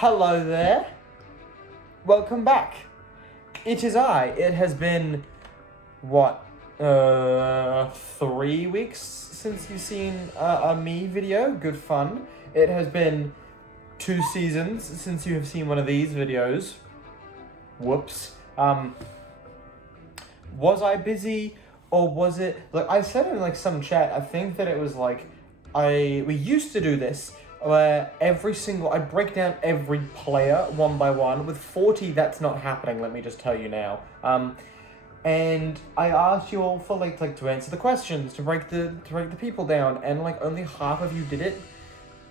Hello there. Welcome back. It is I. It has been, what, 3 weeks since you've seen a me video. Good fun. It has been 2 seasons since you have seen one of these videos. Whoops. Was I busy, or was it, like, I said in, like, some chat, I think that it was, like, we used to do this, where I break down every player one by one. With 40, that's not happening, let me just tell you now. And I asked you all for, like to answer the questions, to break the people down, and, like, only half of you did it.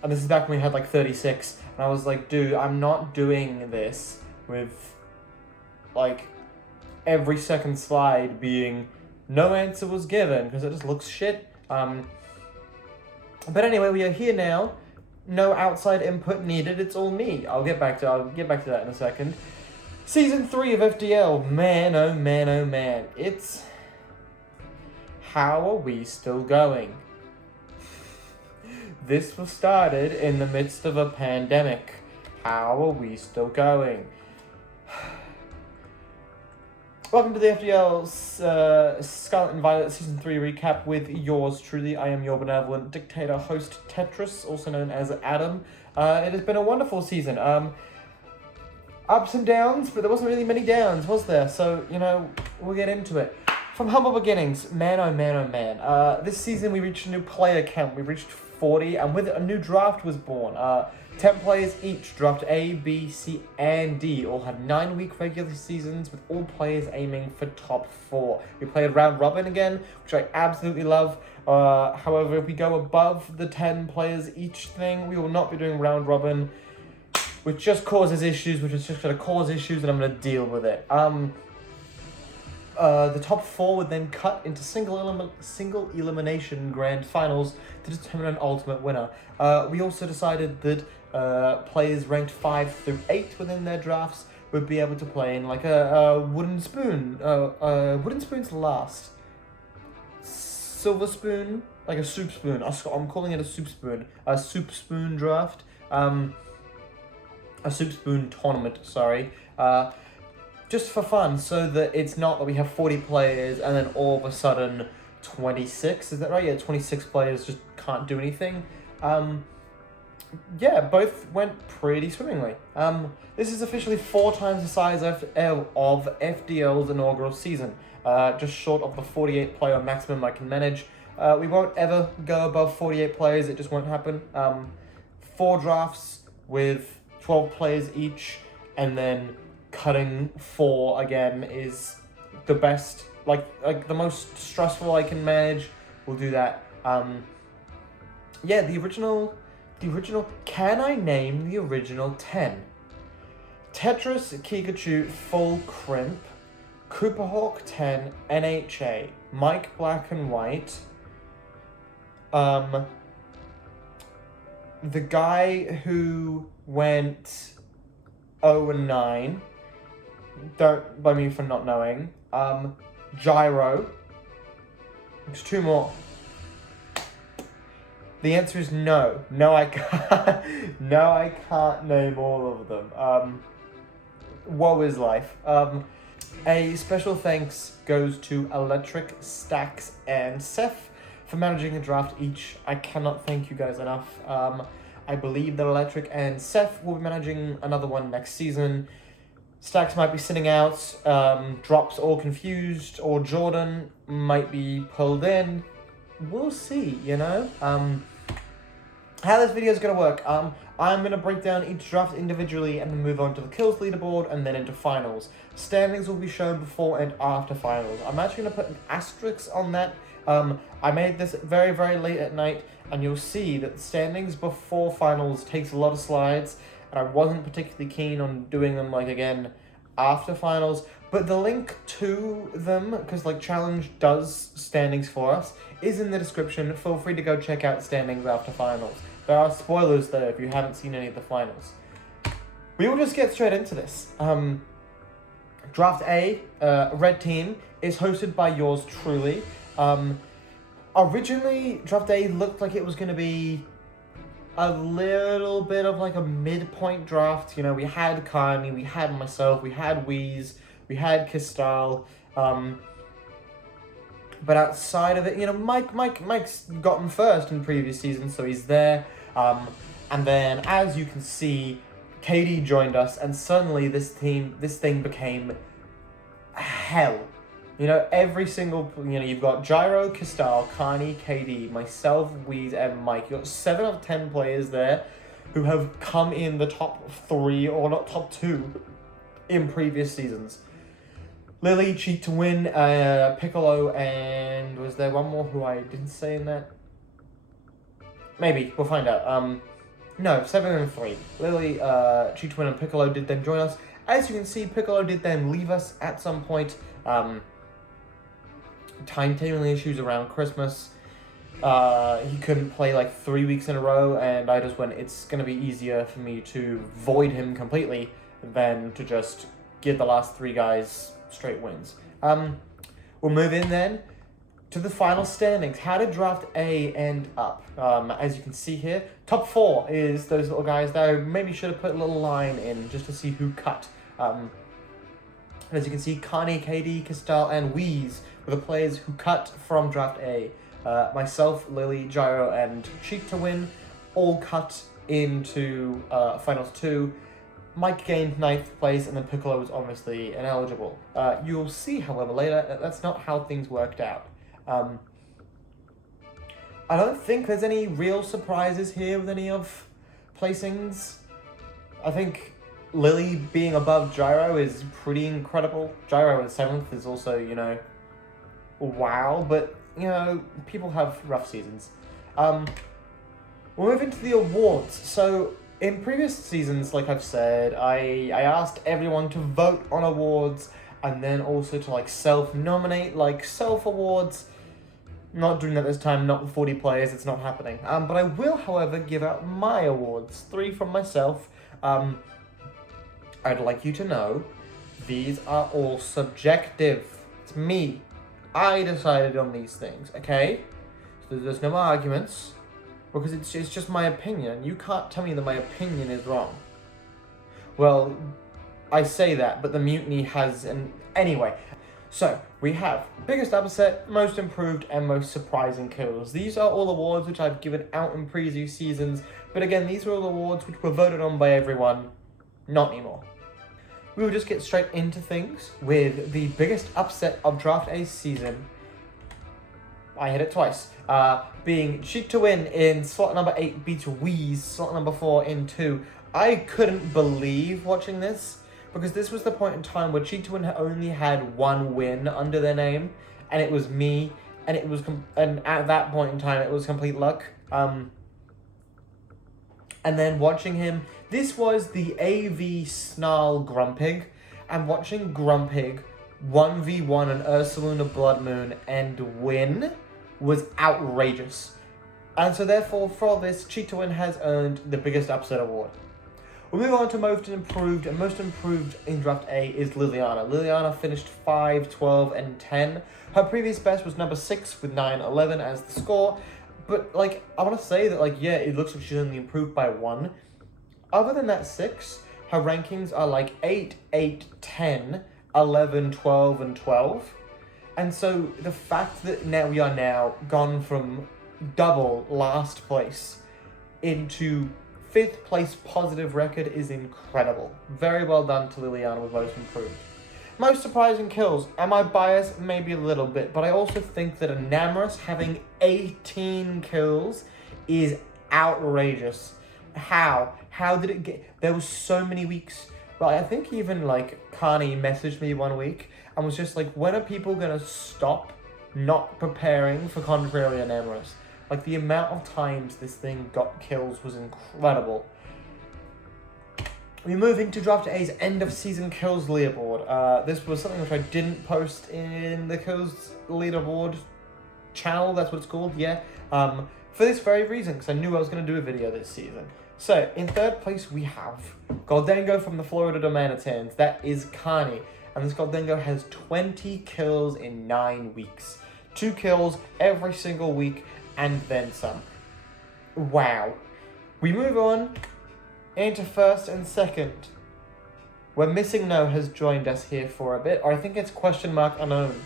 And this is back when we had, like, 36, and I was like, dude, I'm not doing this with, like, every second slide being no answer was given, because it just looks shit. But anyway, we are here now. No outside input needed. It's all me. I'll get back to that in a second. Season 3 of FDL. Man, oh man, oh man. It's... How are we still going? This was started in the midst of a pandemic. How are we still going? Welcome to the FDL Scarlet and Violet Season 3 recap with yours truly. I am your benevolent dictator host, Tetris, also known as Adam. It has been a wonderful season. Ups and downs, but there wasn't really many downs, was there? So, you know, we'll get into it. From humble beginnings, man oh man oh man. This season we reached a new player count. We reached 40, and with it a new draft was born. 10 players each, draft A, B, C, and D, all had 9-week regular seasons, with all players aiming for top 4. We played round robin again, which I absolutely love. However, if we go above the 10 players each thing, we will not be doing round robin, which just causes issues, which is just going to cause issues, and I'm going to deal with it. The top 4 would then cut into single elimination grand finals to determine an ultimate winner. We also decided that players ranked 5 through 8 within their drafts would be able to play in like a wooden spoon. Wooden spoon's last. Silver spoon, like a soup spoon. I'm calling it a soup spoon. A soup spoon draft. A soup spoon tournament, sorry. Just for fun, so that it's not that we have 40 players and then all of a sudden 26, is that right? Yeah, 26 players just can't do anything. Yeah, both went pretty swimmingly. This is officially 4 times the size of FDL's inaugural season, just short of the 48 player maximum I can manage. We won't ever go above 48 players, it just won't happen. 4 drafts with 12 players each, and then cutting 4 again is the best, like the most stressful I can manage. We'll do that. Yeah, the original, can I name the original 10? Tetris, Pikachu, Full Crimp, Cooperhawk 10, NHA, Mike Black and White, the guy who went 0 and 9, don't blame me for not knowing, Gyro. There's 2 more. The answer is no. No, I can't. No, I can't name all of them. Woe is life. A special thanks goes to Electric, Stacks, and Seph for managing the draft each. I cannot thank you guys enough. I believe that Electric and Seph will be managing another one next season. Stacks might be sitting out, Drops all confused, or Jordan might be pulled in. We'll see, you know? How this video is going to work, I'm going to break down each draft individually and then move on to the kills leaderboard and then into finals. Standings will be shown before and after finals. I'm actually going to put an asterisk on that. I made this very, very late at night, and you'll see that the standings before finals takes a lot of slides, and I wasn't particularly keen on doing them, like, again, after finals. But the link to them, because, like, Challenge does standings for us, is in the description. Feel free to go check out standings after finals. There are spoilers there if you haven't seen any of the finals. We will just get straight into this. Draft A, Red Team, is hosted by yours truly. Originally, Draft A looked like it was going to be a little bit of like a midpoint draft. You know, we had Carney, we had myself, we had Wheeze, we had Kistal. But outside of it, you know, Mike's gotten first in previous seasons, so he's there. And then, as you can see, KD joined us, and suddenly this thing became hell. You know, every single, you know, you've got Gyro, Kistal, Carney, KD, myself, Wheeze, and Mike. You've got 7 of 10 players there who have come in the top 3, or not top 2, in previous seasons. Lily, Cheat to Win, Piccolo, and was there one more who I didn't say in that? Maybe, we'll find out. No, 7 and 3. Lily, Cheat to Win, and Piccolo did then join us. As you can see, Piccolo did then leave us at some point. Timetabling issues around Christmas. He couldn't play like 3 weeks in a row, and I just went, it's going to be easier for me to void him completely than to just give the last 3 guys straight wins. We'll move in then to the final standings. How did Draft A end up? As you can see here, top 4 is those little guys there. Maybe should have put a little line in just to see who cut. As you can see, Carney, KD, Kistal, and Wheeze were the players who cut from Draft A. Myself, Lily, Gyro, and Cheat to Win all cut into Finals 2. Mike gained 9th place, and then Piccolo was obviously ineligible. You'll see, however, later that that's not how things worked out. I don't think there's any real surprises here with any of placings. I think Lily being above Gyro is pretty incredible. Gyro in 7th is also, you know, wow, but, you know, people have rough seasons. We'll move into the awards. So, in previous seasons, like I've said, I asked everyone to vote on awards, and then also to, like, self-nominate, like, self-awards. Not doing that this time, not with 40 players, it's not happening. But I will, however, give out my awards. 3 from myself. I'd like you to know, these are all subjective. It's me. I decided on these things, okay? So there's no arguments, because it's just my opinion. You can't tell me that my opinion is wrong. Well, I say that, but the mutiny has an... Anyway, so we have biggest upset, most improved, and most surprising kills. These are all awards which I've given out in previous seasons, but again, these are all awards which were voted on by everyone. Not anymore. We will just get straight into things with the biggest upset of Draft A's season. I hit it twice. Being Cheat to Win in slot number 8 beats Wheeze, slot number 4 in 2. I couldn't believe watching this, because this was the point in time where Cheat to Win only had 1 win under their name, and it was me, and at that point in time it was complete luck. And then watching him, this was the AV Snarl Grumpig, and watching Grumpig 1v1 an Ursaluna Blood Moon and win was outrageous. And so therefore, for this, Cheat to Win has earned the biggest upset award. We'll move on to most improved, and most improved in Draft A is Liliana. Liliana finished 5, 12, and 10. Her previous best was number 6 with 9, 11 as the score. But, like, I want to say that, like, yeah, it looks like she's only improved by 1. Other than that 6, her rankings are, like, 8, 8, 10, 11, 12, and 12. And so the fact that we are now gone from double last place into 5th place positive record is incredible. Very well done to Liliana with most improved. Most surprising kills. Am I biased? Maybe a little bit, but I also think that Enamorous having 18 kills is outrageous. How? How did it get... There was so many weeks. Right, I think even, like, Carney messaged me one week and was just like, when are people going to stop not preparing for Contrary Enamorous? Like, the amount of times this thing got kills was incredible. We move into Draft A's end of season kills leaderboard. This was something which I didn't post in the kills leaderboard channel, that's what it's called, yeah. For this very reason, because I knew I was going to do a video this season. So, in 3rd place we have Goldengo from the Florida Dominatans. That is Carney. And this Goldengo has 20 kills in 9 weeks. 2 kills every single week, and then some. Wow. We move on into first and second, where Missing No has joined us here for a bit, or I think it's question mark unknown.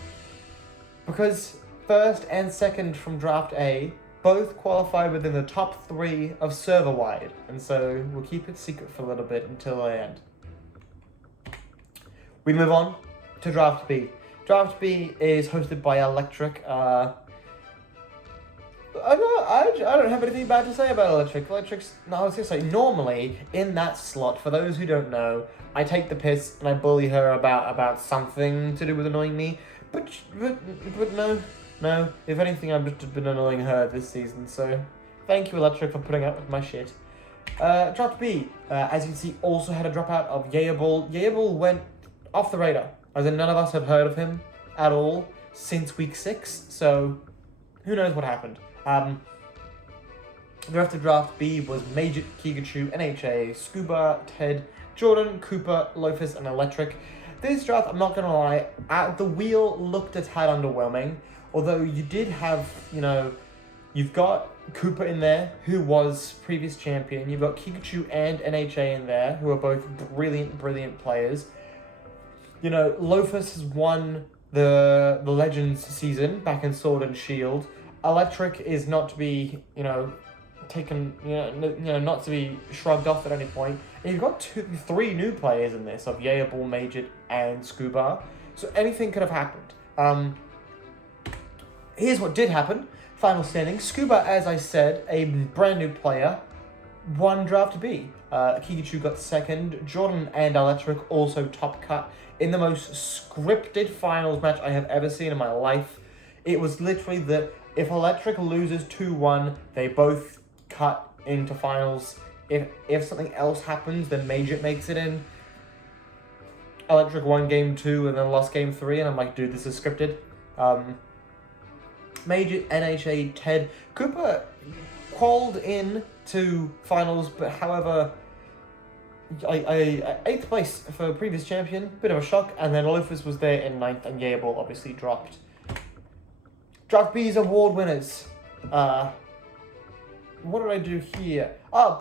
Because first and second from Draft A both qualified within the top 3 of server-wide, and so we'll keep it secret for a little bit until the end. We move on to Draft B. Draft B is hosted by Electric. I don't have anything bad to say about Electric. Electric's, no, I was going to say, normally, in that slot, for those who don't know, I take the piss and I bully her about something to do with annoying me, but no, if anything, I've just been annoying her this season, so thank you, Electric, for putting up with my shit. Draft B, as you can see, also had a dropout of Yeaball. Yeaball went off the radar, as in none of us have heard of him at all since week 6, so who knows what happened. The rest of Draft B was Major, Kigachu, NHA, Scuba, Ted, Jordan, Cooper, Lofus, and Electric. This draft, I'm not going to lie, the wheel looked a tad underwhelming, although you did have, you've got Cooper in there, who was previous champion. You've got Kigachu and NHA in there, who are both brilliant players. Lofus has won the Legends season back in Sword and Shield. Electric is not to be, taken, not to be shrugged off at any point. And you've got 3 new players in this, of Yeaball, Majid, and Scuba. So anything could have happened. Here's what did happen. Final standing. Scuba, as I said, a brand new player, won Draft B. Kigachu got second. Jordan and Electric also top cut in the most scripted finals match I have ever seen in my life. It was literally that if Electric loses 2-1, they both cut into finals. If something else happens, then Majid makes it in. Electric won game 2 and then lost game 3, and I'm like, dude, this is scripted. Majid, NHA, Ted. Cooper qualified in to finals, but however, I 8th place for previous champion, bit of a shock, and then Lofus was there in 9th, and Yeaball obviously dropped. Draft B's award winners. What did I do here?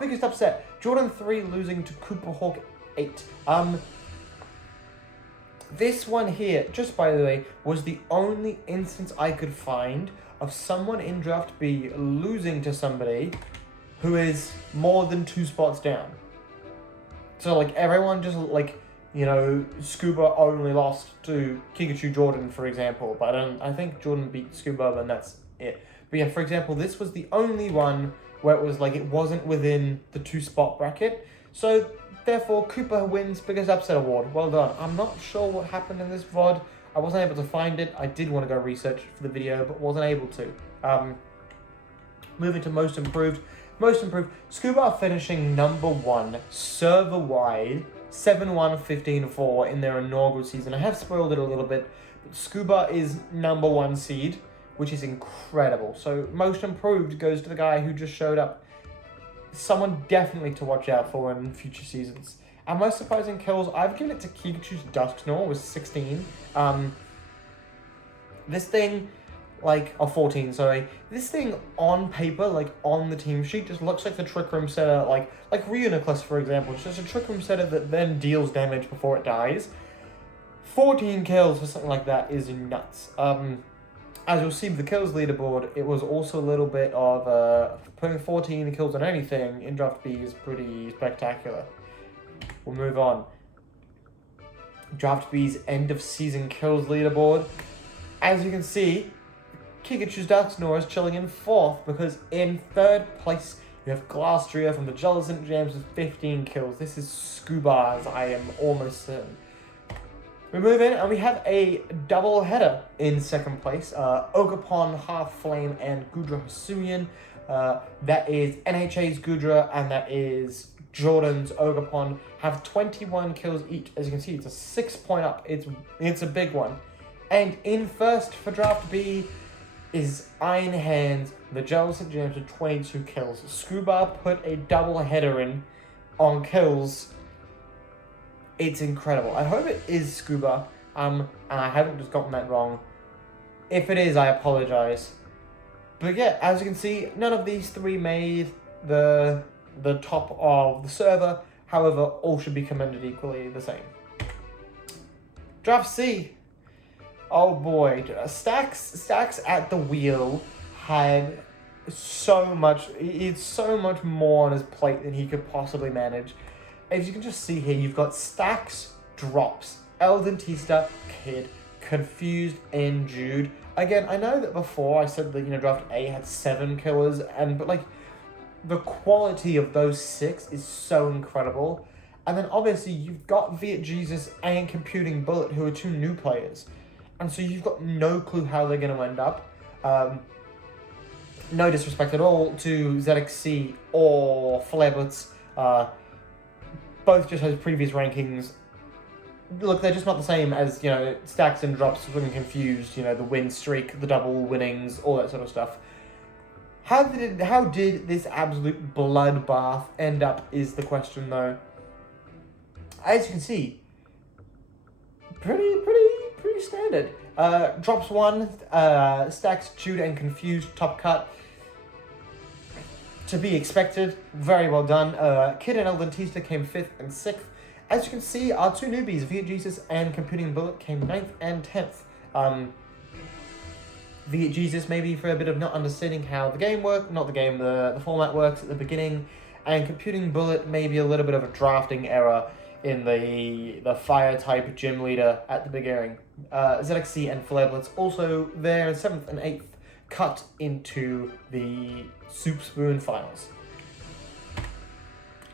Biggest upset. Jordan 3 losing to Cooper Hawk 8. This one here, just by the way, was the only instance I could find of someone in Draft B losing to somebody who is more than 2 spots down. So, everyone just, Scuba only lost to Kigachu Jordan, for example, but I think Jordan beat Scuba, and that's it. But yeah, for example, this was the only one where it was it wasn't within the 2-spot bracket, so therefore Cooper wins biggest upset award. Well done. I'm not sure what happened in this VOD. I wasn't able to find it. I did want to go research for the video, but wasn't able to. Moving to most improved. Most improved, Scuba finishing number 1 server-wide, 7-1, 15-4 in their inaugural season. I have spoiled it a little bit, but Scuba is number 1 seed, which is incredible. So most improved goes to the guy who just showed up. Someone definitely to watch out for in future seasons. And most surprising kills, I've given it to Kigachu's Dusknor with 16. This thing, 14, sorry. This thing on paper, on the team sheet, just looks like the Trick Room setter, like Reuniclus, for example. It's just a Trick Room setter that then deals damage before it dies. 14 kills for something like that is nuts. As you'll see with the kills leaderboard, it was also a little bit of putting 14 kills on anything in Draft B is pretty spectacular. We'll move on. Draft B's end of season kills leaderboard. As you can see, Kigachu's Dusknor is chilling in 4th because in 3rd place you have Glastria from the Jellicent Jams with 15 kills. This is Scuba's, I am almost certain. We move in and we have a double header in 2nd place. Ogapon, Half Flame, and Gudra Hasumian. That is NHA's Gudra and that is Jordan's Ogapon. Have 21 kills each. As you can see, it's a 6-point up. It's a big one. And in 1st for Draft B is Iron Hands, the Jellicent Jams with 22 kills. Scuba put a double header in on kills. It's incredible. I hope it is Scuba, and I haven't just gotten that wrong. If it is, I apologize. But yeah, as you can see, none of these 3 made the the top of the server. However, all should be commended equally the same. Draft C. Oh boy, Stacks at the wheel had so much. It's so much more on his plate than he could possibly manage. As you can just see here, you've got Stacks, Drops, Eldentista, Kid, Confused, and Jude. Again, I know that before I said that, Draft A had 7 killers, but like, the quality of those 6 is so incredible. And then obviously you've got Viet Jesus and Computing Bullet, who are 2 new players. And so you've got no clue how they're going to end up. No disrespect at all to ZXC or Flareblitz. Both just has previous rankings. Look, they're just not the same as, Stacks and Drops when Confused, the win streak, the double winnings, all that sort of stuff. How did this absolute bloodbath end up is the question, though. As you can see, pretty standard. Drops 1, Stacks, Jude, and Confused, top cut. To be expected, very well done. Kid and Eldentista came 5th and 6th. As you can see, our 2 newbies, Viet Jesus and Computing Bullet, came 9th and 10th. Viet Jesus maybe for a bit of not understanding how the game worked, the format works at the beginning, and Computing Bullet maybe a little bit of a drafting error in the fire type gym leader at the beginning. ZXC and Flareblitz also there in 7th and 8th, cut into the Soup Spoon finals.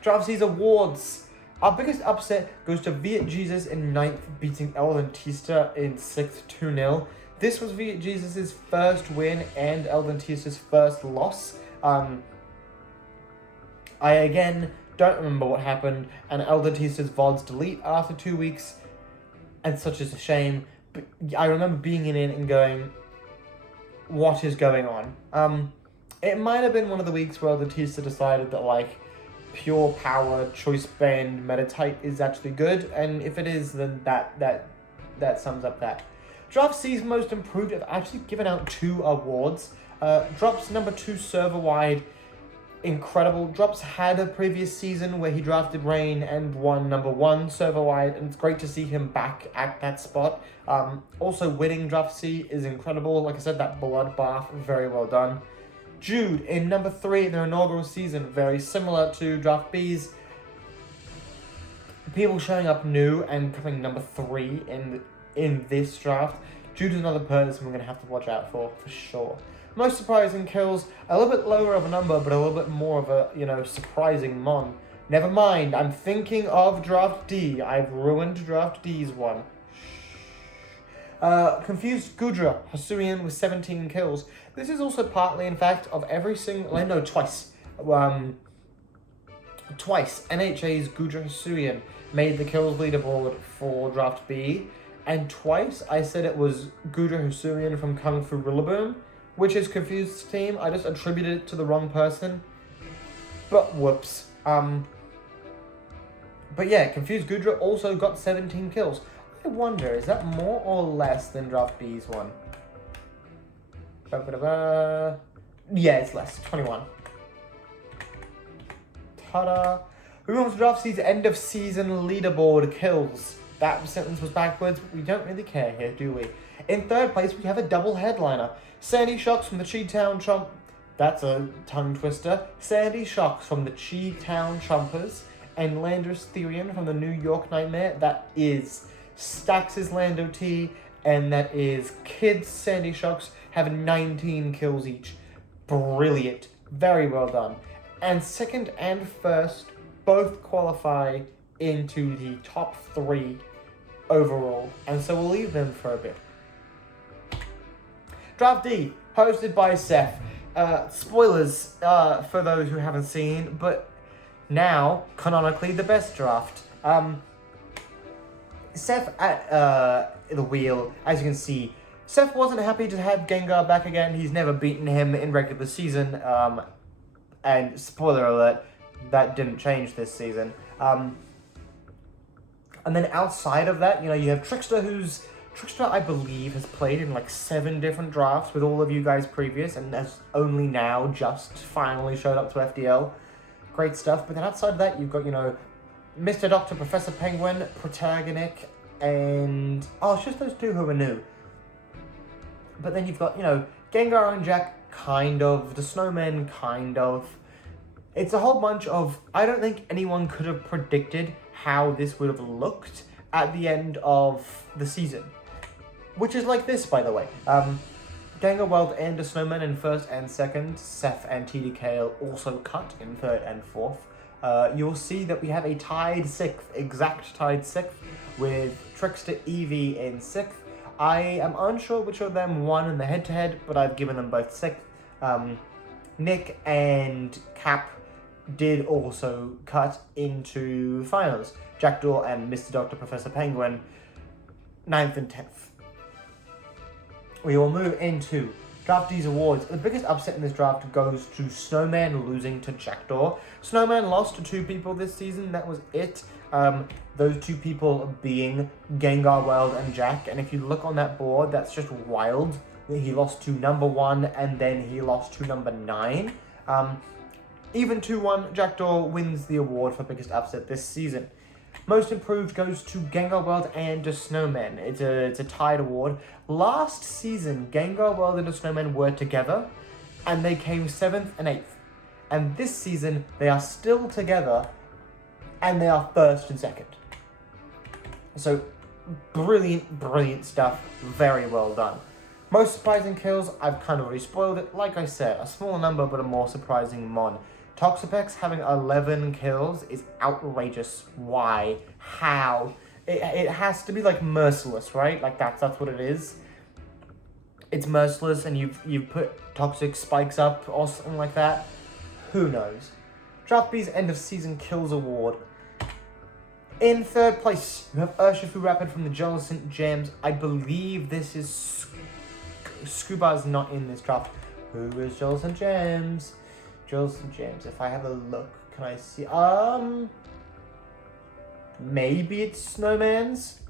Draft C's awards. Our biggest upset goes to Viet Jesus in 9th, beating Eldentista in 6th 2-0. This was Viet Jesus' first win and Eldentista's first loss. I again don't remember what happened, and Eldentista's VODs delete after 2 weeks, and such is a shame. But I remember being in it and going, what is going on? It might have been one of the weeks where Eldentista decided that, like, pure power, choice band, meta type is actually good, and if it is, then that sums up that. Draft C's most improved have actually given out 2 awards. Drops number 2 server-wide, incredible. Drops had a previous season where he drafted Rain and won number 1 server-wide, and it's great to see him back at that spot. Also winning Draft C is incredible. Like I said, that bloodbath, very well done. Jude in number 3 in their inaugural season, very similar to Draft B's. People showing up new and coming number 3 in this draft. Jude is another person we're going to have to watch out for sure. Most surprising kills, a little bit lower of a number, but a little bit more of a, surprising mon. Never mind, I'm thinking of Draft D. I've ruined Draft D's one. Confused Gudra, Hasuian with 17 kills. This is also partly, in fact, of every single... No, twice. Twice, NHA's Gudra Hasuian made the kills leaderboard for Draft B, and twice I said it was Gudra Hasuian from Kung Fu Rillaboom, which is Confused's team. I just attributed it to the wrong person. But whoops. But yeah, Confused Gudra also got 17 kills. I wonder, is that more or less than Draft B's one? Yeah, it's less. 21. Ta-da! Moving on to Draft C's end of season leaderboard kills. That sentence was backwards, but we don't really care here, do we? In 3rd place, we have a double headliner. Sandy Shocks from the Chi-Town Chomp... That's a tongue twister. Sandy Shocks from the Chi-Town Chompers and Landers Therian from the New York Nightmare. That is Stacks' Lando T, and that is Kids Sandy Shocks, having 19 kills each. Brilliant. Very well done. And 2nd and 1st both qualify into the top 3 overall, and so we'll leave them for a bit. Draft D, hosted by Seph. Spoilers for those who haven't seen, but now, canonically, the best draft. Seph at the wheel, as you can see, Seph wasn't happy to have Gengar back again. He's never beaten him in regular season, and spoiler alert, that didn't change this season. And then outside of that, you have Trikster, Trikster, I believe, has played in like 7 different drafts with all of you guys previous, and has only now just finally showed up to FDL. great stuff. But then outside of that, you've got, Mr. Doctor, Professor Penguin, Protagonic, and... oh, it's just those two who are new. But then you've got, Gengar and Jack, kind of. The Snowmen, kind of. It's a whole bunch of... I don't think anyone could have predicted how this would have looked at the end of the season. Which is like this, by the way. Gengar, Welp, and the Snowmen in first and second. Seph and TDK also cut in third and fourth. You'll see that we have a tied sixth, exact tied sixth, with Trikster, Eevee in sixth. I am unsure which of them won in the head-to-head, but I've given them both sixth. Nick and Cap did also cut into finals. Jackdaw and Mr. Dr. Professor Penguin, 9th and 10th. We will move into Draftees awards. The biggest upset in this draft goes to Snowman losing to Jackdaw. Snowman lost to two people this season, that was it. Those two people being Gengar, Welp, and Jack. And if you look on that board, that's just wild. He lost to number 1 and then he lost to number 9. Even 2-1, Jackdaw wins the award for biggest upset this season. Most improved goes to Gengar, Welp, and the Snowman. It's a tied award. Last season, Gengar, Welp, and the Snowman were together, and they came 7th and 8th. And this season, they are still together, and they are 1st and 2nd. So, brilliant, brilliant stuff. Very well done. Most surprising kills, I've kind of already spoiled it. Like I said, a small number, but a more surprising Mon. Toxapex having 11 kills is outrageous. Why? How? It has to be like merciless, right? Like that's what it is. It's merciless, and you've put toxic spikes up or something like that. Who knows? Draftbee's end of season kills award. In third place, you have Urshifu Rapid from the Jolson Gems. I believe this is Scuba's not in this draft. Who is Jolson Gems? Jolson Gems. If I have a look, can I see? Maybe it's Snowman's.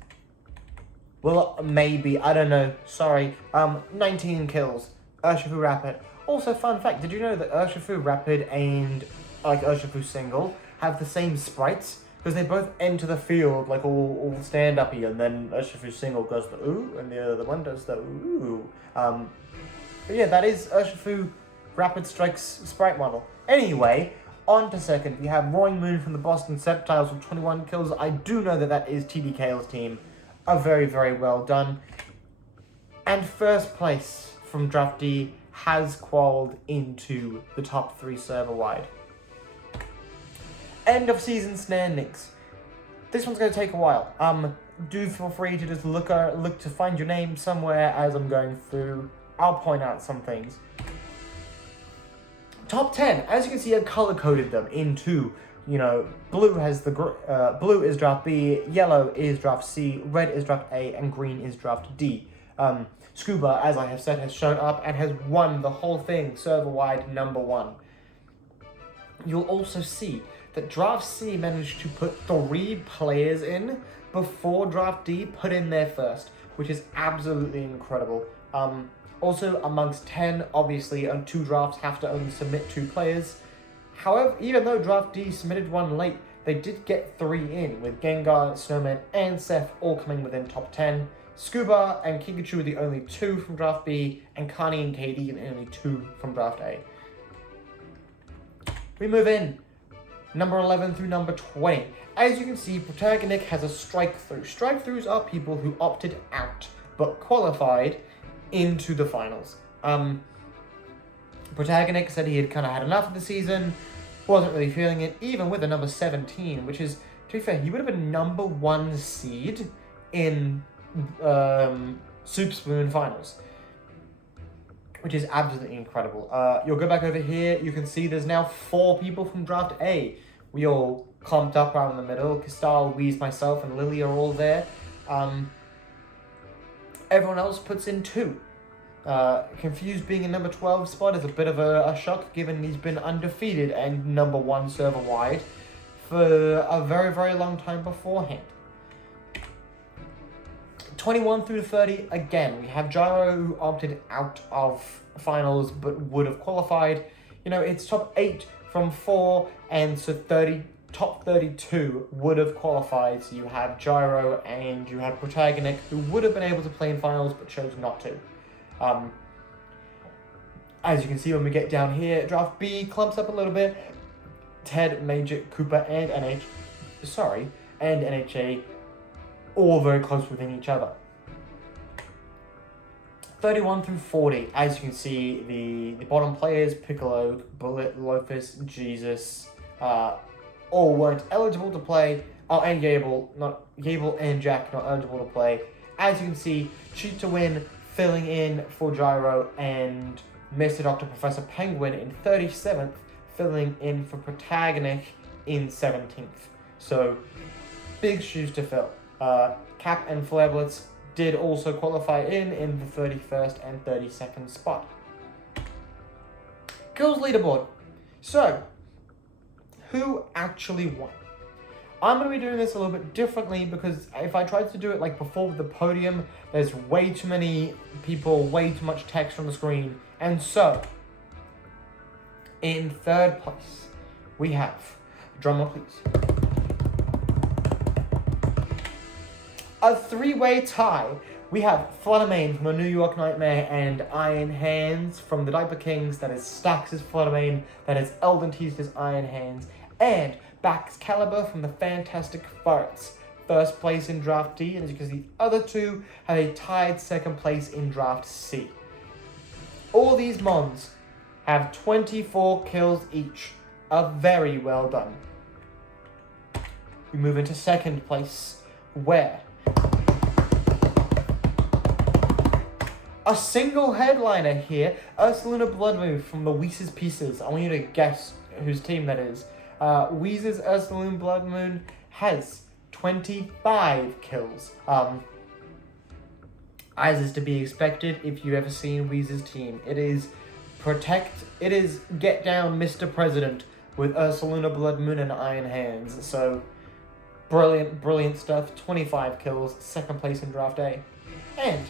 Well, maybe, I don't know. Sorry. 19 kills. Urshifu Rapid. Also, fun fact, did you know that Urshifu Rapid and Urshifu Single have the same sprites? Because they both enter the field like all stand up here, and then Urshifu Single goes the ooh, and the other one does the ooh. But yeah, that is Urshifu Rapid Strike's sprite model. Anyway, on to second. We have Roaring Moon from the Boston Septiles with 21 kills. I do know that is TDK's team. A very, very well done. And first place from Draftee has qualified into the top 3 server-wide. End of season standings. This one's going to take a while. Do feel free to just look to find your name somewhere as I'm going through. I'll point out some things. Top 10, as you can see, I've color-coded them into, blue has blue is draft B, yellow is draft C, red is draft A, and green is draft D. Scuba, as I have said, has shown up and has won the whole thing, server-wide number 1. You'll also see that draft C managed to put 3 players in before draft D put in their first, which is absolutely incredible. Also, amongst 10, obviously, 2 drafts have to only submit 2 players. However, even though Draft D submitted 1 late, they did get 3 in, with Gengar, Snowman, and Seph all coming within top 10. Scuba and Pikachu are the only 2 from Draft B, and Connie and Katie are the only 2 from Draft A. We move in. Number 11 through number 20. As you can see, Protagonic has a strike-through. Strike-throughs are people who opted out, but qualified into the finals. Protagonic said he had kind of had enough of the season, wasn't really feeling it, even with a number 17, which is, to be fair, he would have been number 1 seed in Soup Spoon finals, which is absolutely incredible. You'll go back over here, you can see there's now 4 people from Draft A. We all clumped up around in the middle. Kistal, Weeze, myself, and Lily are all there. Everyone else puts in 2. Confused being in number 12 spot is a bit of a shock, given he's been undefeated and number 1 server-wide for a very, very long time beforehand. 21 through 30, again, we have Gyro, who opted out of finals but would have qualified. It's top 8 from 4, and so top 32 would have qualified. So you have Gyro and you have Protagonist, who would have been able to play in finals but chose not to. As you can see when we get down here, Draft B clumps up a little bit. Ted, Major, Cooper, and NHA, all very close within each other. 31 through 40, as you can see, the bottom players, Piccolo, Bullet, Lofus, Jesus, all weren't eligible to play. Oh, and Gable and Jack not eligible to play. As you can see, Cheat to Win filling in for Gyro, and Mr. Dr. Professor Penguin in 37th, filling in for Protagonist in 17th. So, big shoes to fill. Cap and Flareblitz did also qualify in the 31st and 32nd spot. Kills leaderboard. So, who actually won? I'm going to be doing this a little bit differently, because if I tried to do it like before with the podium, there's way too many people, way too much text on the screen. And so, in third place, we have, drumroll please, a three-way tie. We have Fluttermane from the New York Nightmare and Iron Hands from the Diaper Kings. That is Stax' Fluttermane. That is Eldon Teaster's Iron Hands. And Baxcalibur from the Fantastic Farts. First place in Draft D, and as you can see, the other two have a tied second place in Draft C. All these mons have 24 kills each. Very well done. We move into second place, where a single headliner here, Ursaluna Bloodmoon from the Weeze's Pieces. I want you to guess whose team that is. Weeze's Ursaluna Bloodmoon has 25 kills. As is to be expected if you've ever seen Weeze's team. It is Get Down Mr. President with Ursaluna Bloodmoon and Iron Hands. So, brilliant stuff. 25 kills, second place in Draft A. And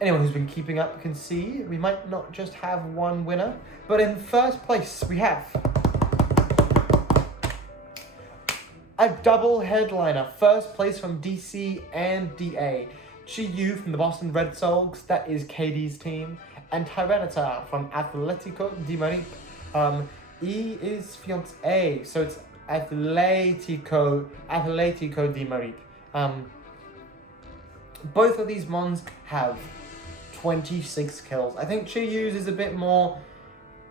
anyone who's been keeping up can see we might not just have one winner, but in first place we have a double headliner. First place from DC and DA. Chi-Yu from the Boston Red Sox, that is KD's team, and Tyranitar from Atletico de Madrid. E is fiancé, so it's Atletico de Madrid. Both of these mons have 26 kills. I think Chi-Yu's is a bit more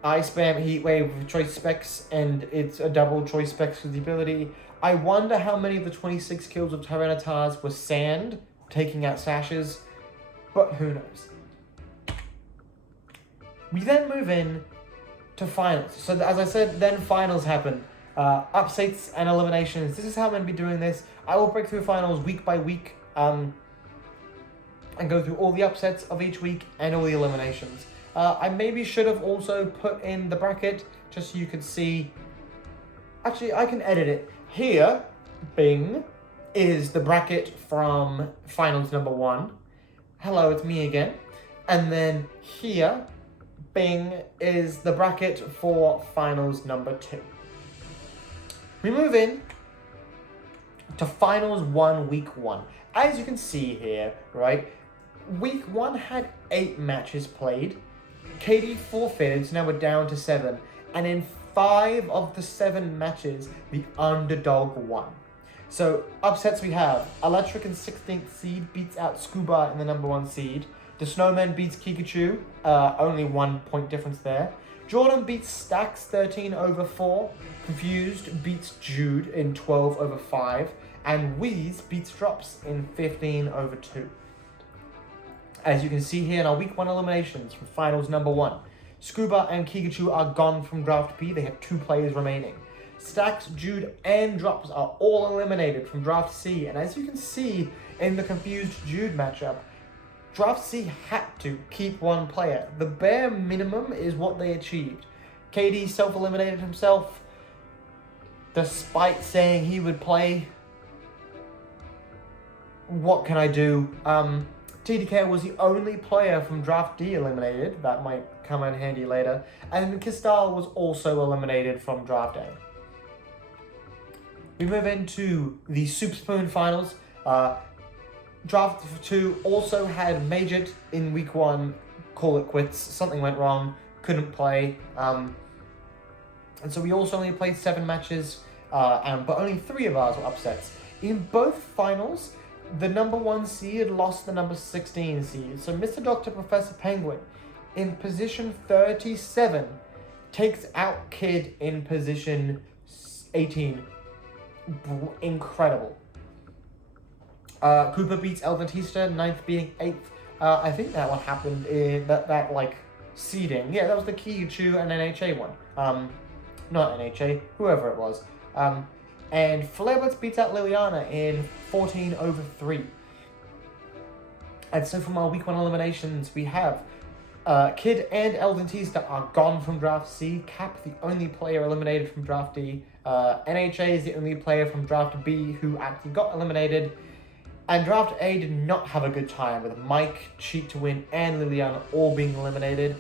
I spam Heatwave with choice specs, and it's a double choice specs with the ability. I wonder how many of the 26 kills of Tyranitar's was sand, taking out sashes, but who knows. We then move in to finals. So as I said, then finals happen. Upsets and eliminations. This is how I'm going to be doing this. I will break through finals week by week, and go through all the upsets of each week and all the eliminations. I maybe should have also put in the bracket, just so you could see. Actually, I can edit it. Here, bing, is the bracket from finals number 1. Hello, it's me again. And then here, bing, is the bracket for finals number 2. We move in to finals 1, week 1. As you can see here, right, week 1 had 8 matches played. KD forfeited, so now we're down to 7. And in 5 of the 7 matches, the underdog won. So, upsets we have. Electric in 16th seed beats out Scuba in the number 1 seed. The Snowman beats Kikachu, only 1 point difference there. Jordan beats Stax 13/4. Confused beats Jude in 12/5. And Wheeze beats Drops in 15/2. As you can see here in our week 1 eliminations from finals number 1, Scuba and Kikachu are gone from Draft B. They have 2 players remaining. Stax, Jude, and Drops are all eliminated from Draft C. And as you can see in the confused Jude matchup, Draft C had to keep 1 player. The bare minimum is what they achieved. KD self-eliminated himself, despite saying he would play. What can I do? TDK was the only player from Draft D eliminated. That might come in handy later. And Kistal was also eliminated from Draft A. We move into the Super Spoon finals. Draft 2 also had Majid in week 1. Call it quits. Something went wrong. Couldn't play. And so we also only played 7 matches. But only 3 of ours were upsets. In both finals, the number 1 seed lost the number 16 seed. So Mr. Dr. Professor Penguin, in position 37, takes out Kid in position 18. Incredible. Cooper beats El Dentista, 9th beating 8th. I think that one happened in that like seeding. Yeah, that was the Kiichu and NHA one. Not NHA, whoever it was. And Flareblitz beats out Liliana in 14/3. And so from our week 1 eliminations, we have Kid and El Dentista are gone from Draft C. Cap, the only player eliminated from Draft D. NHA is the only player from Draft B who actually got eliminated. And Draft A did not have a good time with Mike, Cheat to Win, and Liliana all being eliminated.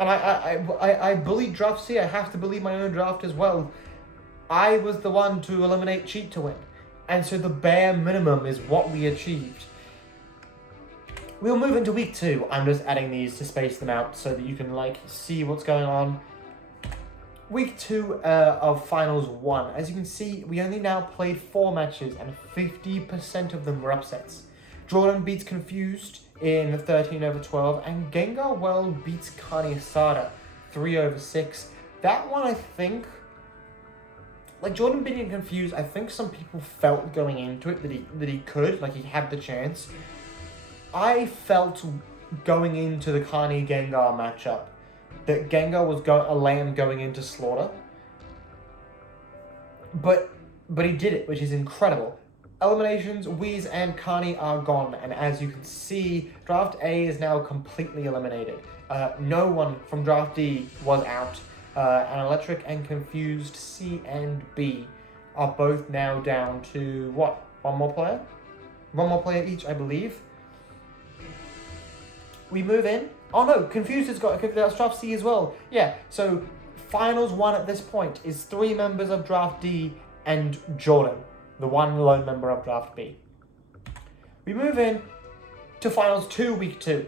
And I bullied Draft C. I have to believe my own draft as well. I was the one to eliminate Cheat to Win. And so the bare minimum is what we achieved. We'll move into week 2. I'm just adding these to space them out so that you can see what's going on. Week 2 of Finals 1. As you can see, we only now played 4 matches and 50% of them were upsets. Jordan beats Confused in 13/12 and Gengar World beats Kani Asada 3/6. That one, I think, Jordan beating Confused, I think some people felt going into it that he could, he had the chance. I felt going into the Kani Gengar matchup that Gengar was a lamb going into slaughter. But he did it, which is incredible. Eliminations, Wheeze and Kani are gone, and as you can see, Draft A is now completely eliminated. No one from Draft D was out, and Electric and Confused C and B are both now down to, what, one more player? One more player each, I believe. We move in. Oh no, Confused has got Draft C as well. Yeah, so Finals 1 at this point is 3 members of Draft D and Jordan, the one lone member of Draft B. We move in to Finals 2, Week 2.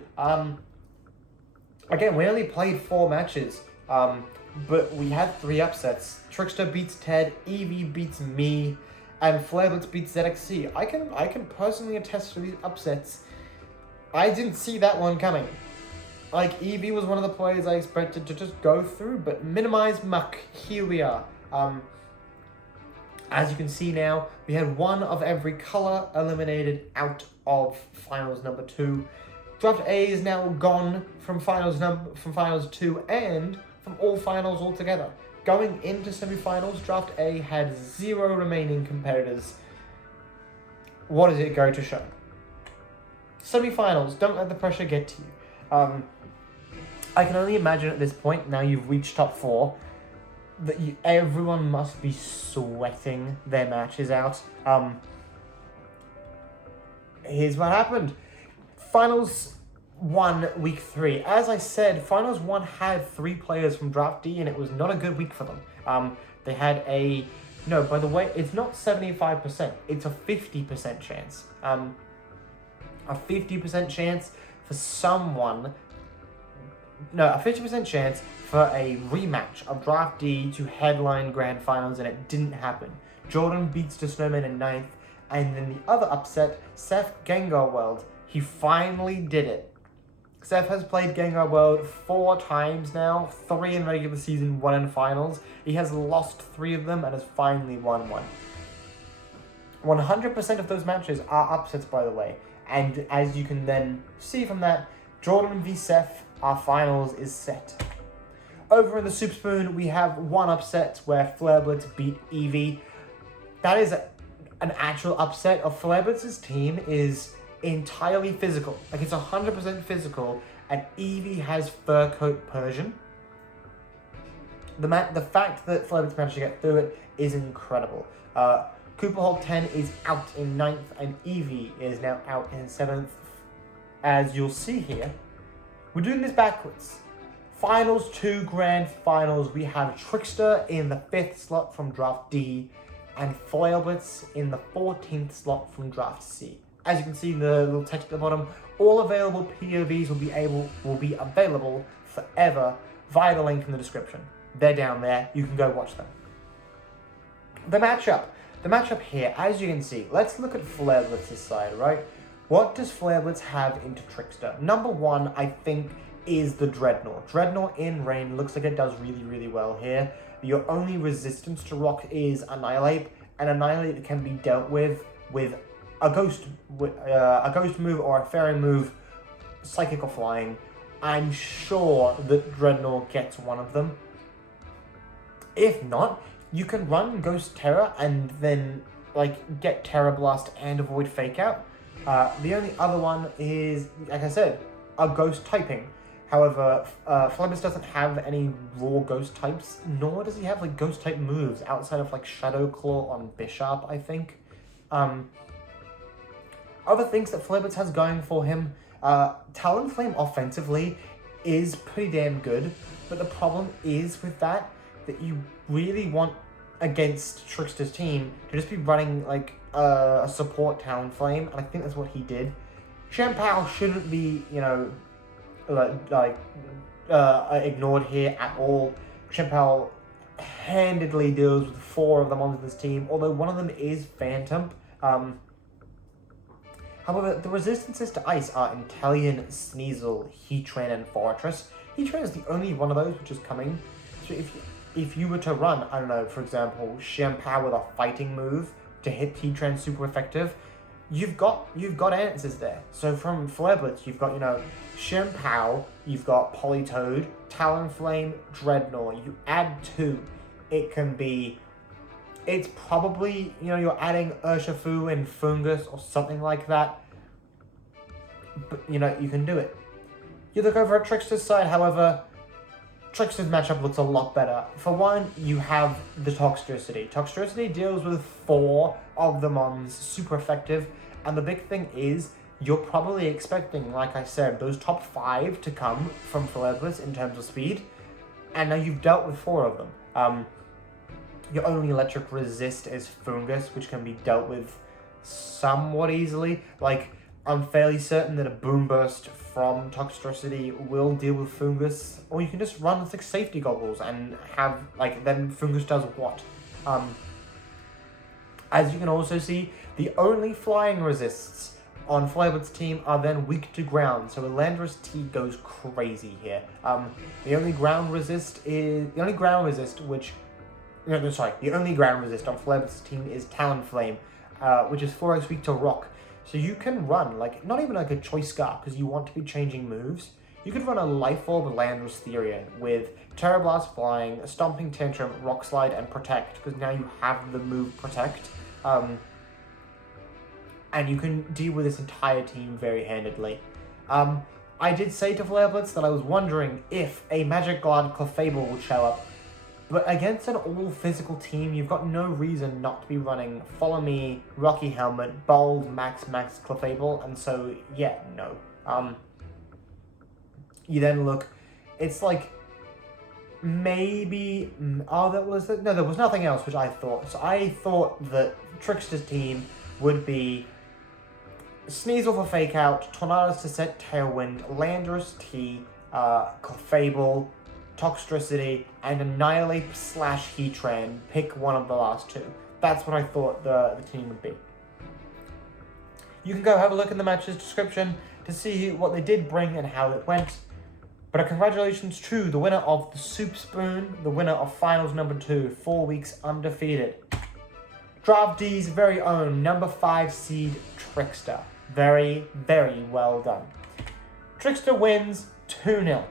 Again, we only played 4 matches, but we had 3 upsets. Trikster beats Ted, Eevee beats me, and Flareblitz beats ZXC. I can personally attest to these upsets. I didn't see that one coming. Eevee was one of the players I expected to just go through, but minimize muck, here we are. As you can see now, we had 1 of every color eliminated out of Finals number 2. Draft A is now gone from Finals 2 and from all Finals altogether. Going into semifinals, Draft A had 0 remaining competitors. What does it go to show? Semifinals, don't let the pressure get to you. I can only imagine at this point, now you've reached top 4, that everyone must be sweating their matches out. Here's what happened. Finals 1, Week 3. As I said, Finals 1 had 3 players from Draft D, and it was not a good week for them. They had no, by the way, it's not 75%, it's a 50% chance. A 50% chance for someone... No, a 50% chance for a rematch of Draft D to headline Grand Finals, and it didn't happen. Jordan beats the Snowman in 9th, and then the other upset, Seph Gengar World. He finally did it. Seph has played Gengar World 4 times now, 3 in regular season, 1 in finals. He has lost 3 of them and has finally won 1. 100% of those matches are upsets, by the way. And as you can then see from that, Jordan v Seph, our finals is set. Over in the Super Spoon, we have 1 upset where Flareblitz beat Eevee. That is an actual upset of Flareblitz's team is entirely physical. It's 100% physical, and Eevee has Fur Coat Persian. The fact that Flareblitz managed to get through it is incredible. Cooper Hulk 10 is out in 9th, and Eevee is now out in 7th. as you'll see here, we're doing this backwards. Finals 2 grand finals, we have Trikster in the 5th slot from draft D, and Flareblitz in the 14th slot from draft C. As you can see in the little text at the bottom, all available POVs will be available forever via the link in the description. They're down there, you can go watch them. The matchup here, as you can see, let's look at Flareblitz's side, right? What does Flareblitz have into Trikster? Number one, I think, is the Dreadnought. Dreadnought in rain looks like it does really, really well here. Your only resistance to rock is Annihilate, and Annihilate can be dealt with a ghost move or a fairy move, psychic or flying. I'm sure that Dreadnought gets one of them. If not, you can run Ghost Terror and then like get Terror Blast and avoid Fake Out. The only other one is, like I said, a Ghost typing. However, Flareblitz doesn't have any raw Ghost types, nor does he have like Ghost type moves outside of like Shadow Claw on Bishop, I think. Other things that Flareblitz has going for him, Talonflame offensively is pretty damn good, but the problem is with that you really want against Trikster's team to just be running like a support Talonflame, and I think that's what he did. Shampao shouldn't be, you know, ignored here at all. Shampao handedly deals with 4 of the monsters of this team, although one of them is Phantom. However, the resistances to ice are Intellion, Sneasel, Heatran, and Fortress. Heatran is the only one of those which is coming. So if you were to run, I don't know, for example, Shampao with a fighting move to hit Heatran super effective, you've got answers there. So from Flareblitz, you've got, you know, Shampao, you've got Politoed, Talonflame, Dreadnought. You add 2, it's probably, you know, you're adding Urshifu and Fungus or something like that. But, you know, you can do it. You look over at Trikster's side, however, Trikster's matchup looks a lot better. For one, you have the Toxtricity. Toxtricity deals with 4 of the mons, super effective, and the big thing is, you're probably expecting, like I said, those top 5 to come from Flareblitz in terms of speed, and now you've dealt with 4 of them. Your only electric resist is Fungus, which can be dealt with somewhat easily. Like, I'm fairly certain that a Boom Burst from Toxtricity will deal with Fungus, or you can just run with like safety goggles and have, like, then Fungus does what? As you can also see, the only flying resists on Flareblitz's team are then weak to ground, so Elandris T goes crazy here. The only ground resist on Flareblitz's team is Talonflame, which is 4x weak to rock. So you can run, like, not even like a Choice Scarf, because you want to be changing moves. You could run a Life Orb Landorus Therian with Terra Blast Flying, Stomping Tantrum, Rock Slide, and Protect, because now you have the move Protect. And you can deal with this entire team very handedly. I did say to Flareblitz that I was wondering if a Magic Guard Clefable would show up, but against an all-physical team, you've got no reason not to be running Follow Me, Rocky Helmet, Bold, Max, Clefable, and so, yeah, no. You then look, it's like, maybe, there was nothing else which I thought. So I thought that Trikster's team would be Sneasel for Fake Out, Tornadoes to set Tailwind, Landorus T, Clefable, Toxtricity, and Annihilate / Heatran. Pick one of the last 2. That's what I thought the team would be. You can go have a look in the match's description to see what they did bring and how it went. But congratulations to the winner of the Soup Spoon, the winner of Finals number 2, 4 weeks undefeated. Draft D's very own number 5 seed Trikster. Very, very well done. Trikster wins 2-0.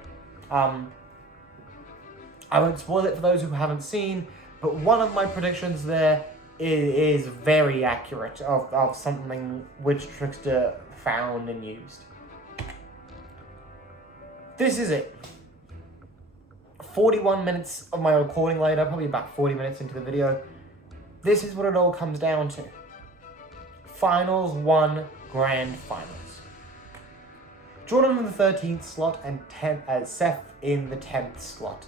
I won't spoil it for those who haven't seen, but one of my predictions there is very accurate of something which Trikster found and used. This is it. 41 minutes of my recording later, probably about 40 minutes into the video. This is what it all comes down to. Finals 1 Grand Finals. Jordan in the 13th slot and Seph in the 10th slot.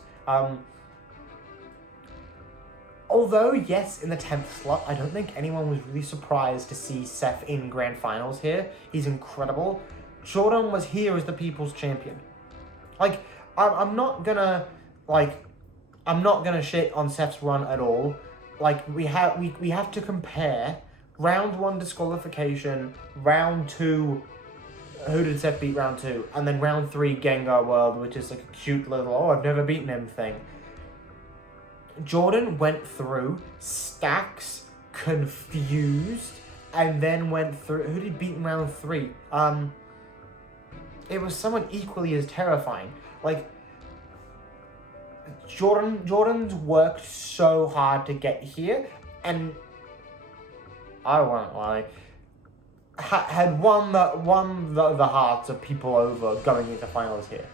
Although, yes, in the 10th slot, I don't think anyone was really surprised to see Seph in grand finals here. He's incredible. Jordan was here as the people's champion. Like, I'm not gonna shit on Seph's run at all. Like, we have to compare round 1 disqualification, round 2, who did Seph beat round 2, and then round 3 Gengar World, which is like a cute little, oh, I've never beaten him thing. Jordan went through stacks, confused, and then went through, who did he beat in round 3? It was someone equally as terrifying. Like, Jordan's worked so hard to get here, and I won't lie, had won the hearts of people over going into finals here.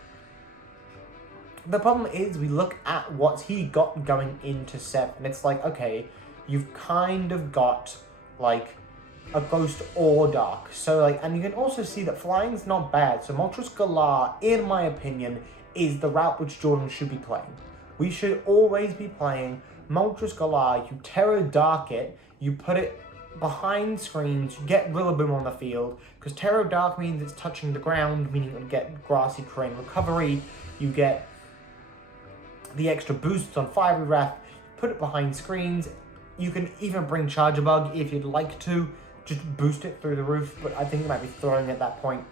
The problem is we look at what he got going into Seph, and it's like, okay, you've kind of got like a Ghost or Dark. So like, and you can also see that flying's not bad. So Moltres Galar, in my opinion, is the route which Jordan should be playing. We should always be playing Moltres Galar. You Terra Dark it, you put it behind screens, you get Rillaboom on the field, because Terra Dark means it's touching the ground, meaning you get grassy terrain recovery, you get the extra boosts on Fiery Wrath, put it behind screens. You can even bring Charger Bug if you'd like to, just boost it through the roof, but I think you might be throwing at that point.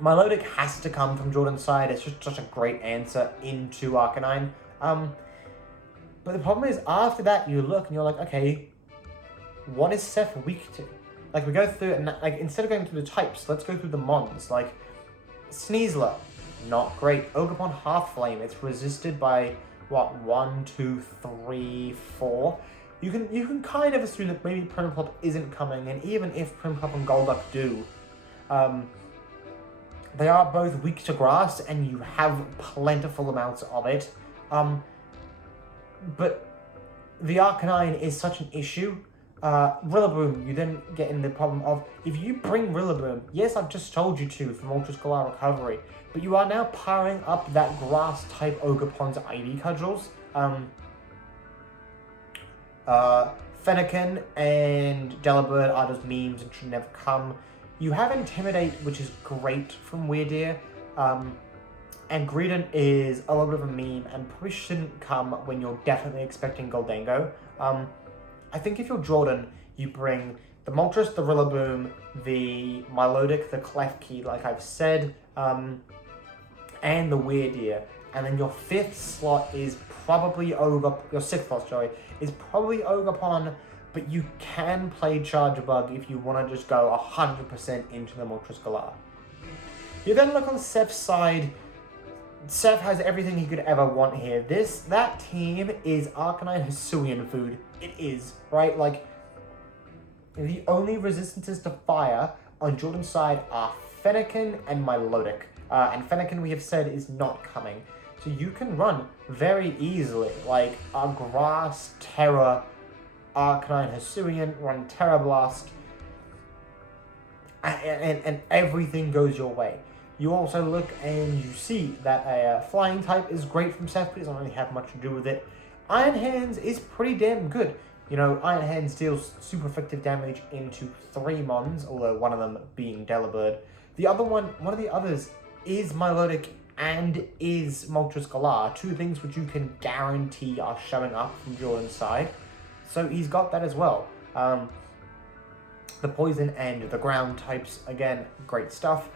Milotic has to come from Jordan's side. It's just such a great answer into Arcanine. But the problem is, after that, you look and you're like, okay, what is Seph weak to? Like, we go through, and like, instead of going through the types, let's go through the mons. Like, Sneasler, not great. Ogerpon Half Flame, it's resisted by, what, 1, 2, 3, 4? You can kind of assume that maybe Prinplup isn't coming, and even if Prinplup and Golduck do, they are both weak to grass, and you have plentiful amounts of it. But the Arcanine is such an issue. Rillaboom, you then get in the problem of, if you bring Rillaboom, yes, I've just told you to for Moltres Galar recovery, but you are now powering up that grass-type Ogerpon's Ivy Cudgels. Fennekin and Delibird are just memes and should never come. You have Intimidate, which is great from Weirdeer. And Greedent is a little bit of a meme and probably shouldn't come when you're definitely expecting Goldango. I think if you're Jordan, you bring the Moltres, the Rillaboom, the Milotic, the Klefki, like I've said, and the Weirdeer. And then your 5th slot is probably your 6th slot, sorry, is probably Ogerpon, but you can play Charger Bug if you want to just go 100% into the Moltres Galar. You then look on Seph's side. Seph has everything he could ever want here. That team is Arcanine Hisuian food. It is, right? Like, the only resistances to fire on Jordan's side are Fennekin and Milotic. And Fennekin, we have said, is not coming. So you can run very easily, like a Grass, Terra, Arcanine Hisuian, run Terra Blast, and everything goes your way. You also look and you see that a Flying type is great from Seph, but it doesn't really have much to do with it. Iron Hands is pretty damn good. You know, Iron Hands deals super effective damage into 3 mons, although one of them being Delibird. The other one of the others is Milotic and is Moltres Galar, 2 things which you can guarantee are showing up from Jordan's side. So he's got that as well. The Poison and the Ground types, again, great stuff,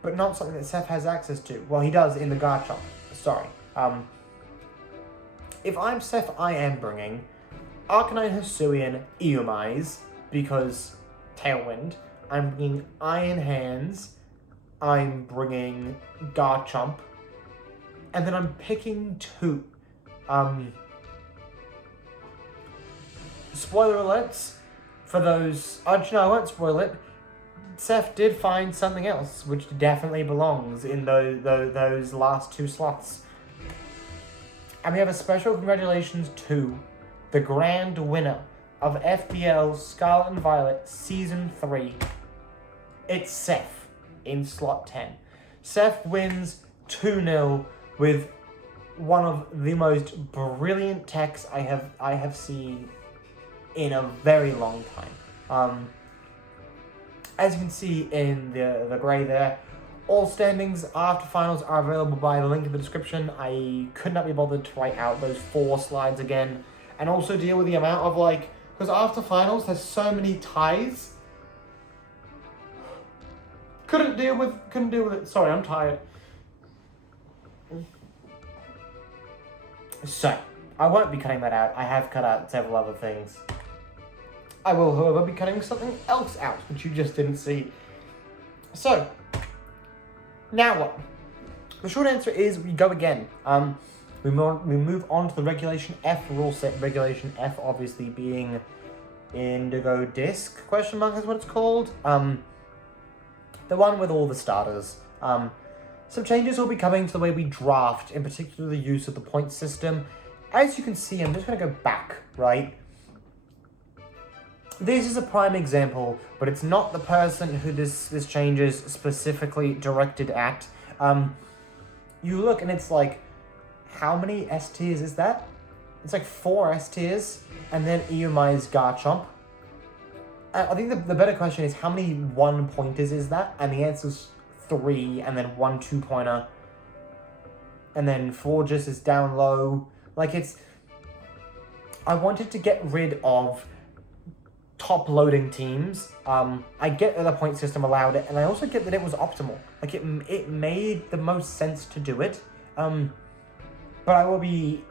but not something that Seph has access to. Well, he does in the Garchomp. Sorry. If I'm Seph, I am bringing Arcanine Hisuian Eomize, because Tailwind. I'm bringing Iron Hands. I'm bringing Garchomp. And then I'm picking 2. Spoiler alerts for those. Actually, no, I won't spoil it. Seph did find something else, which definitely belongs in those last 2 slots. And we have a special congratulations to the grand winner of FDL Scarlet and Violet Season 3, it's Seph in slot 10. Seph wins 2-0 with one of the most brilliant techs I have seen in a very long time. As you can see in the grey there, all standings after finals are available by the link in the description. I could not be bothered to write out those 4 slides again, and also deal with the amount of because after finals there's so many ties. Couldn't deal with it. Sorry, I'm tired. So, I won't be cutting that out. I have cut out several other things. I will, however, be cutting something else out, which you just didn't see. So, now what? The short answer is we go again. We move on to the Regulation F rule set. Regulation F obviously being Indigo Disc, question mark is what it's called. The one with all the starters. Some changes will be coming to the way we draft, in particular the use of the point system. As you can see, I'm just going to go back, right? This is a prime example, but it's not the person who this change is specifically directed at. You look and it's like, how many S tiers is that? It's like 4 S tiers, and then EUMI's Garchomp. I think the better question is, how many 1-pointers is that? And the answer's 3, and then 1 2-pointer. And then 4 just is down low. I wanted to get rid of top-loading teams. I get that the point system allowed it, and I also get that it was optimal. It made the most sense to do it. But I will be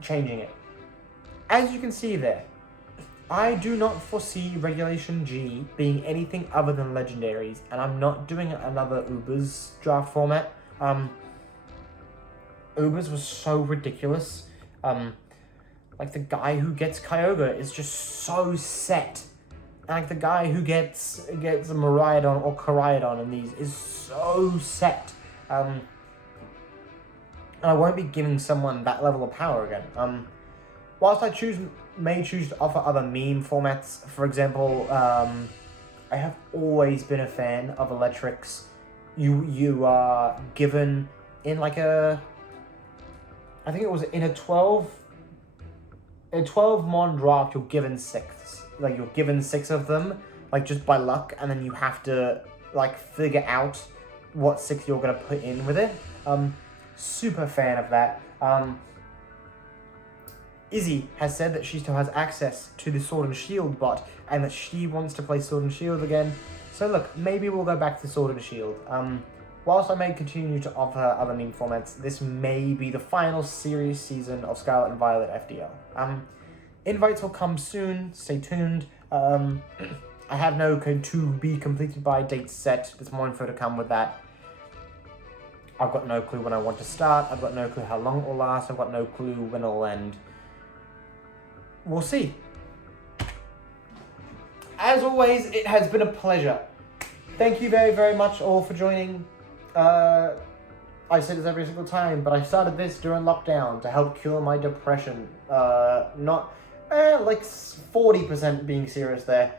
changing it. As you can see there, I do not foresee Regulation G being anything other than legendaries, and I'm not doing another Ubers draft format. Ubers was so ridiculous. The guy who gets Kyogre is just so set. And the guy who gets a Miraidon or Koraidon in these is so set. And I won't be giving someone that level of power again. Whilst I may choose to offer other meme formats, for example, I have always been a fan of Electrics. You are given in I think it was in a 12 mon draft, you're given 6. You're given 6 of them, just by luck, and then you have to figure out what 6 you're gonna put in with it. Super fan of that. Izzy has said that she still has access to the Sword and Shield bot, and that she wants to play Sword and Shield again. So look, maybe we'll go back to Sword and Shield. Whilst I may continue to offer other meme formats, this may be the final series season of Scarlet and Violet FDL. Invites will come soon, stay tuned. I have no code to be completed by date set. There's more info to come with that. I've got no clue when I want to start. I've got no clue how long it will last. I've got no clue when it'll end. We'll see. As always, it has been a pleasure. Thank you very, very much all for joining. I say this every single time, but I started this during lockdown to help cure my depression. Not 40% being serious there.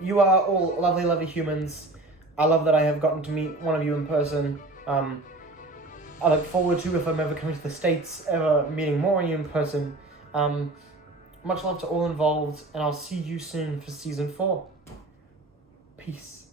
You are all lovely, lovely humans. I love that I have gotten to meet one of you in person. I look forward to, if I'm ever coming to the States, ever meeting more of you in person. Much love to all involved, and I'll see you soon for Season 4. Peace.